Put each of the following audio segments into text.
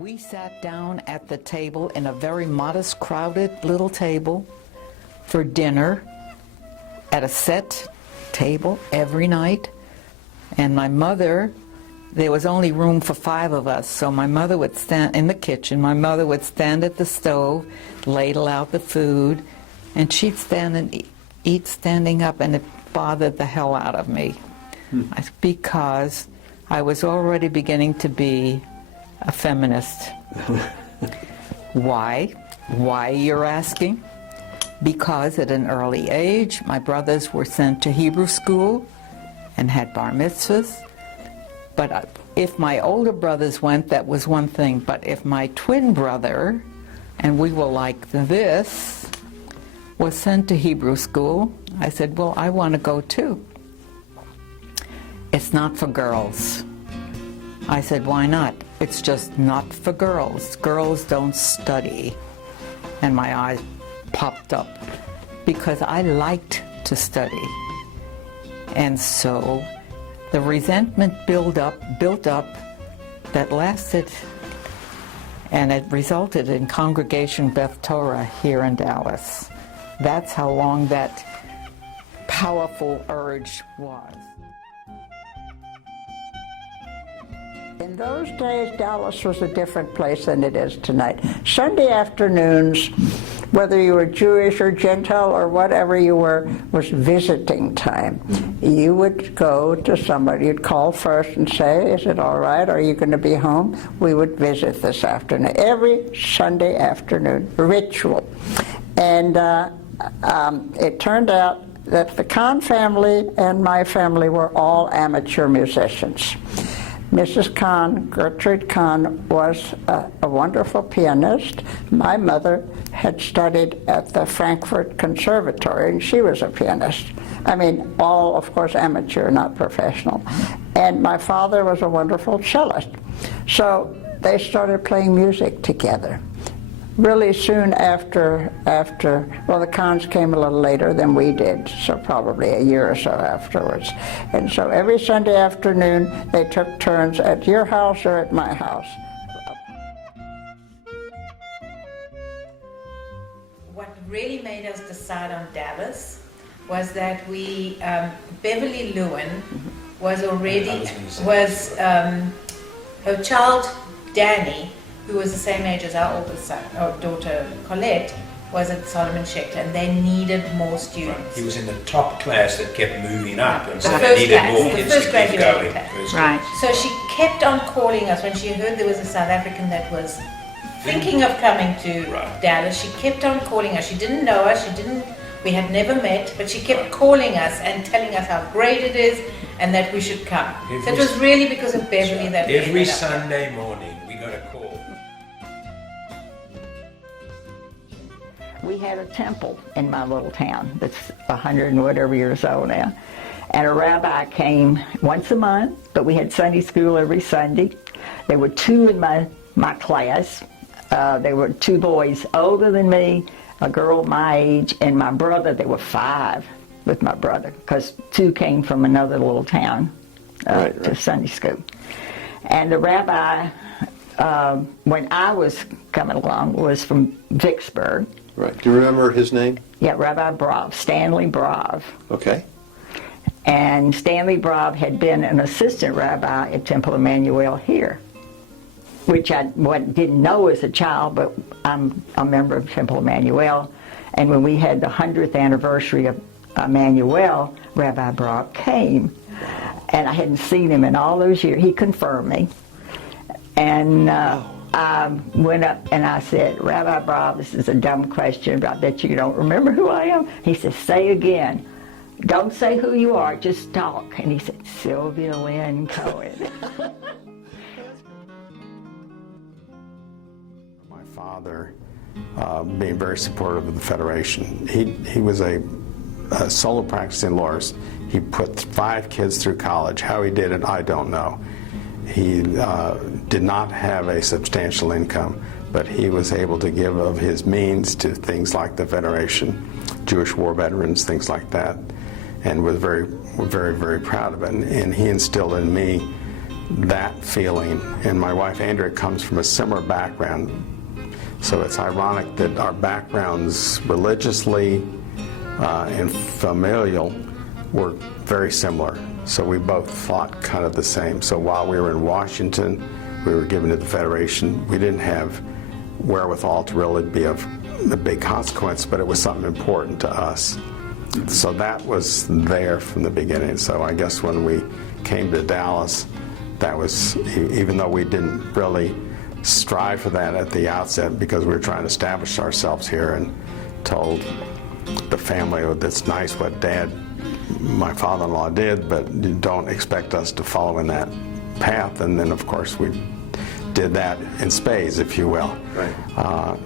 We sat down at the table in a very modest, crowded little table for dinner at a set table every night. And my mother, there was only room for 5 of us, so my mother would stand in the kitchen, my mother would stand at the stove, ladle out the food, and she'd stand and eat standing up, and it bothered the hell out of me. Because I was already beginning to be a feminist. Why? Why, you're asking? Because at an early age, my brothers were sent to Hebrew school and had bar mitzvahs. But if my older brothers went, that was one thing. But if my twin brother, and we were like this, was sent to Hebrew school, I said, well, I want to go too. It's not for girls. I said, why not? It's just not for girls. Girls don't study. And my eyes popped up because I liked to study. And so the resentment built up that lasted, and it resulted in Congregation Beth Torah here in Dallas. That's how long that powerful urge was. In those days, Dallas was a different place than it is tonight. Sunday afternoons, whether you were Jewish or Gentile or whatever you were, was visiting time. You would go to somebody, you'd call first and say, is it all right? Are you going to be home? We would visit this afternoon. Every Sunday afternoon, ritual. And it turned out that the Kahn family and my family were all amateur musicians. Mrs. Kahn, Gertrude Kahn, was a wonderful pianist. My mother had studied at the Frankfurt Conservatory, and she was a pianist. I mean, all, of course, amateur, not professional. And my father was a wonderful cellist. So they started playing music together. Really soon after, well, the Kahns came a little later than we did, so probably a year or so afterwards. And so every Sunday afternoon, they took turns at your house or at my house. What really made us decide on Dallas was that we, Beverly Lewin was already, her child, Danny, who was the same age as our oldest son, or daughter Colette, was at Solomon Schechter, and they needed more students. He was in the top class that kept moving up, and so The they first needed class, more the kids first to keep graduating going. class. Right. So she kept on calling us when she heard there was a South African that was thinking of coming to Dallas. She kept on calling us. She didn't know us. We had never met, but she kept calling us and telling us how great it is and that we should come. So it was really because of Beverly that we Every ended up here. Sunday morning, we got a call. We had a temple in my little town that's 100 and whatever years old now. And a rabbi came once a month, but we had Sunday school every Sunday. There were 2 in my class. There were 2 boys older than me, a girl my age, and my brother. There were 5 with my brother, because 2 came from another little town to Sunday school. And the rabbi, when I was coming along, was from Vicksburg. Right. Do you remember his name? Yeah, Rabbi Brav, Stanley Brav. Okay. And Stanley Brav had been an assistant rabbi at Temple Emmanuel here, which I didn't know as a child, but I'm a member of Temple Emmanuel. And when we had the 100th anniversary of Emmanuel, Rabbi Brav came. And I hadn't seen him in all those years. He confirmed me. And I went up and I said, Rabbi Brav, this is a dumb question, but I bet you don't remember who I am. He said, say again. Don't say who you are, just talk. And he said, Sylvia Lynn Cohen. My father, being very supportive of the Federation, he was a solo practicing lawyer. He put 5 kids through college. How he did it, I don't know. He did not have a substantial income, but he was able to give of his means to things like the Federation, Jewish war veterans, things like that, and was very, very proud of it. And he instilled in me that feeling. And my wife Andrea comes from a similar background, so it's ironic that our backgrounds religiously and familial were very similar. So we both thought kind of the same. So while we were in Washington, we were given to the Federation. We didn't have wherewithal to really be of a big consequence, but it was something important to us. So that was there from the beginning. So I guess when we came to Dallas, that was, even though we didn't really strive for that at the outset because we were trying to establish ourselves here, and told the family, oh, that's nice what Dad, my father-in-law, did, but you don't expect us to follow in that path. And then of course we did that in spades, if you will. Right.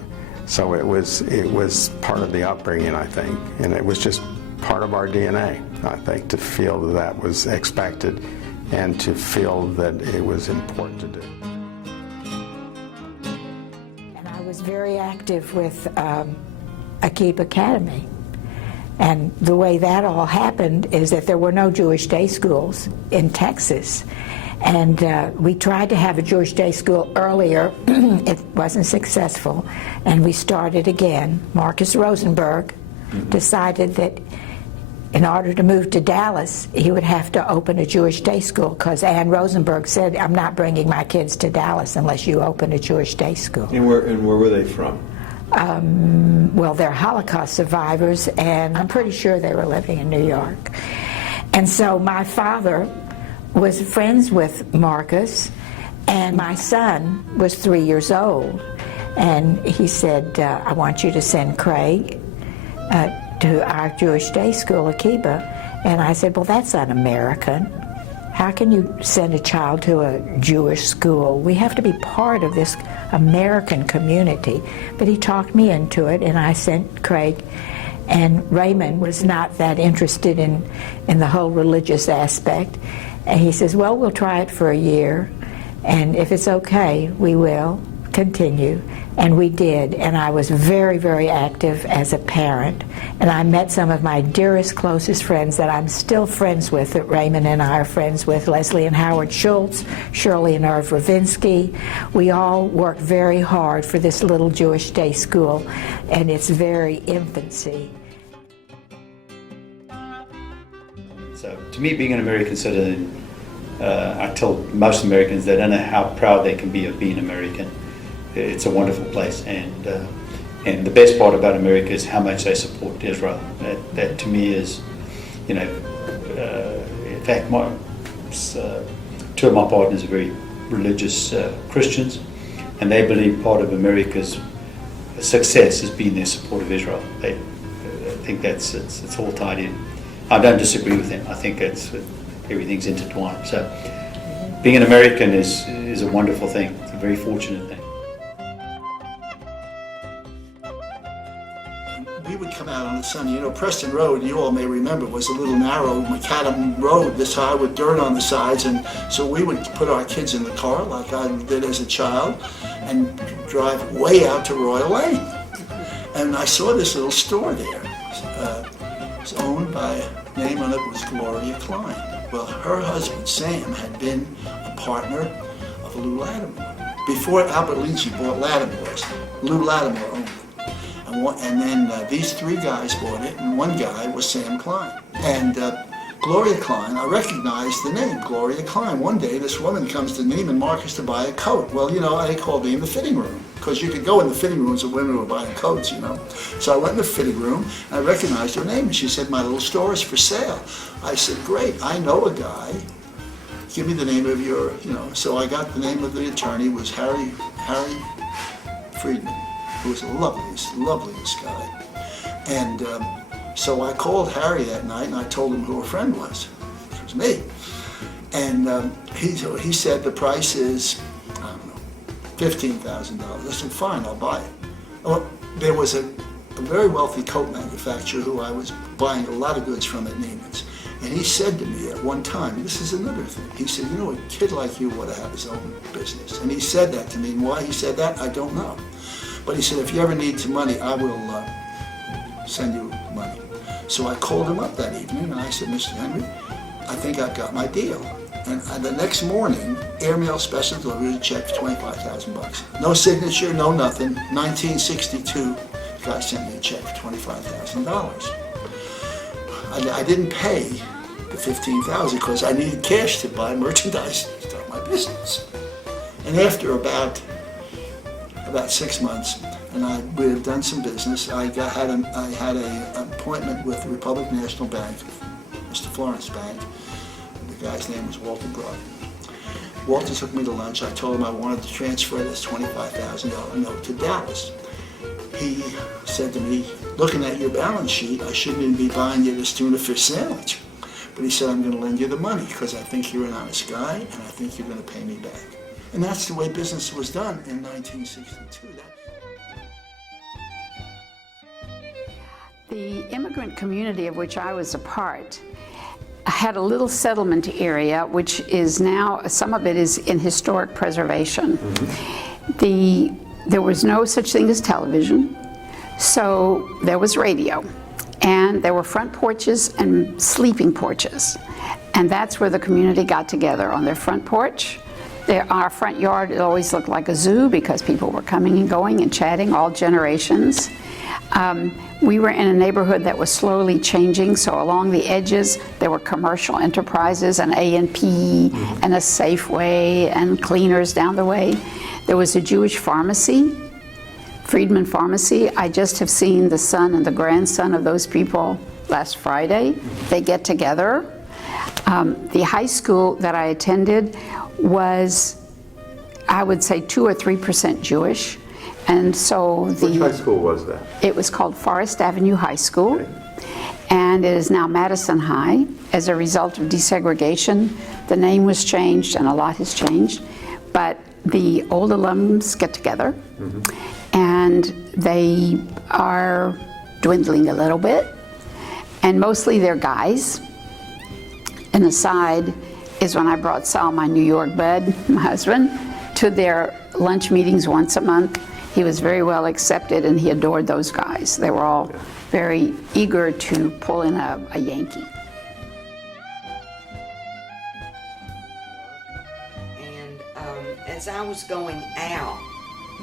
So it was part of the upbringing, I think, and it was just part of our DNA, I think, to feel that that was expected and to feel that it was important to do. And I was very active with Akib Academy. And the way that all happened is that there were no Jewish day schools in Texas. And we tried to have a Jewish day school earlier. It wasn't successful. And we started again. Marcus Rosenberg decided that in order to move to Dallas, he would have to open a Jewish day school, because Ann Rosenberg said, I'm not bringing my kids to Dallas unless you open a Jewish day school. And where were they from? Well, they're Holocaust survivors, and I'm pretty sure they were living in New York. And so my father was friends with Marcus, and my son was 3 years old. And he said, I want you to send Craig to our Jewish day school, Akiba. And I said, well, that's un-American. How can you send a child to a Jewish school? We have to be part of this American community. But he talked me into it, and I sent Craig. And Raymond was not that interested in the whole religious aspect. And he says, well, we'll try it for a year, and if it's okay, we will continue. And we did, and I was very, very active as a parent. And I met some of my dearest, closest friends that I'm still friends with, that Raymond and I are friends with, Leslie and Howard Schultz, Shirley and Irv Ravinsky. We all worked very hard for this little Jewish day school, and its very infancy. So to me, being an American citizen, I tell most Americans they don't know how proud they can be of being American. It's a wonderful place, and the best part about America is how much they support Israel. That to me is, in fact, two of my partners are very religious Christians, and they believe part of America's success has been their support of Israel. I think it's all tied in. I don't disagree with them. I think everything's intertwined. So being an American is a wonderful thing. It's a very fortunate thing. We would come out on the sunny, Preston Road, you all may remember, was a little narrow macadam road this high with dirt on the sides, and so we would put our kids in the car like I did as a child and drive way out to Royal Lane. And I saw this little store there. It was owned by a name on it was Gloria Klein. Well, her husband, Sam, had been a partner of Lou Lattimore. Before Albert Leachy bought Lattimore's, Lou Lattimore owned it. And then these three guys bought it, and one guy was Sam Klein. And Gloria Klein, I recognized the name, Gloria Klein. One day, this woman comes to Neiman Marcus to buy a coat. Well, they called me in the fitting room, because you could go in the fitting rooms of women who were buying coats, So I went in the fitting room, and I recognized her name, and she said, my little store is for sale. I said, great, I know a guy. Give me the name of your, So I got the name of the attorney, was Harry Friedman, who was the loveliest guy. And so I called Harry that night, and I told him who her friend was. It was me. And he said the price is, I don't know, $15,000. I said, fine, I'll buy it. Well, there was a very wealthy coat manufacturer who I was buying a lot of goods from at Neiman's. And he said to me at one time, this is another thing, he said, a kid like you ought to have his own business. And he said that to me, and why he said that, I don't know. But he said, if you ever need some money, I will send you money. So I called him up that evening, and I said, Mr. Henry, I think I've got my deal. And the next morning, airmail special delivery, a check for 25,000 bucks. No signature, no nothing. 1962, the guy sent me a check for $25,000. I didn't pay the $15,000 because I needed cash to buy merchandise to start my business. And after about 6 months, and we had done some business, I had an appointment with the Republic National Bank, Mr. Florence Bank. The guy's name was Walter Broad. Walter took me to lunch. I told him I wanted to transfer this $25,000 note to Dallas. He said to me, looking at your balance sheet, I shouldn't even be buying you this tuna fish sandwich. But he said, I'm going to lend you the money because I think you're an honest guy and I think you're going to pay me back. And that's the way business was done in 1962. The immigrant community of which I was a part had a little settlement area, which is now, some of it is in historic preservation. There was no such thing as television, so there was radio. And there were front porches and sleeping porches. And that's where the community got together, on their front porch. Our front yard, it always looked like a zoo because people were coming and going and chatting, all generations. We were in a neighborhood that was slowly changing, so along the edges there were commercial enterprises, an A&P and a Safeway and cleaners down the way. There was a Jewish pharmacy, Friedman Pharmacy. I just have seen the son and the grandson of those people last Friday. They get together. The high school that I attended was, I would say, 2 or 3% Jewish. And so Which high school was that? It was called Forest Avenue High School, and it is now Madison High. As a result of desegregation, the name was changed and a lot has changed. But the old alums get together, and they are dwindling a little bit, and mostly they're guys. An aside is when I brought Sal, my New York bud, my husband, to their lunch meetings once a month. He was very well accepted and he adored those guys. They were all very eager to pull in a Yankee. And as I was going out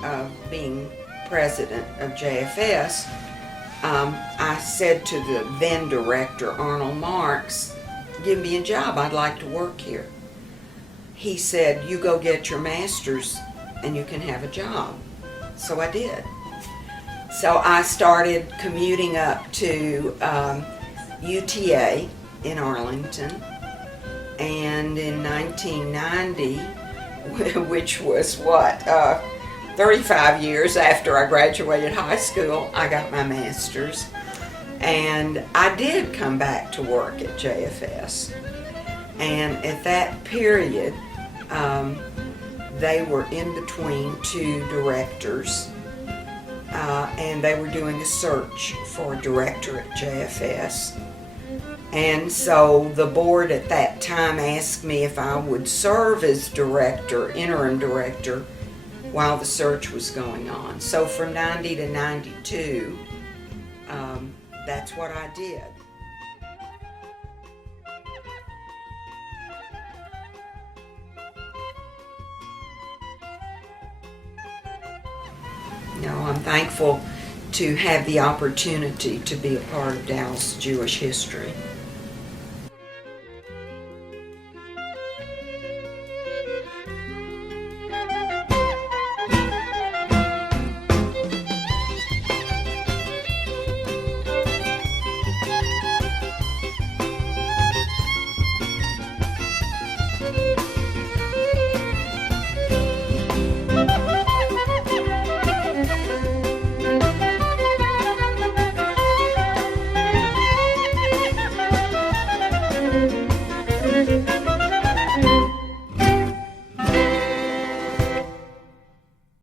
of being president of JFS, I said to the then director, Arnold Marks, give me a job, I'd like to work here. He said, you go get your master's and you can have a job. So I did. So I started commuting up to UTA in Arlington, and in 1990, which was 35 years after I graduated high school, I got my master's. And I did come back to work at JFS. And at that period, they were in between 2 directors, and they were doing a search for a director at JFS. And so the board at that time asked me if I would serve as director, interim director, while the search was going on. So from 90 to 92, that's what I did. I'm thankful to have the opportunity to be a part of Dallas Jewish history.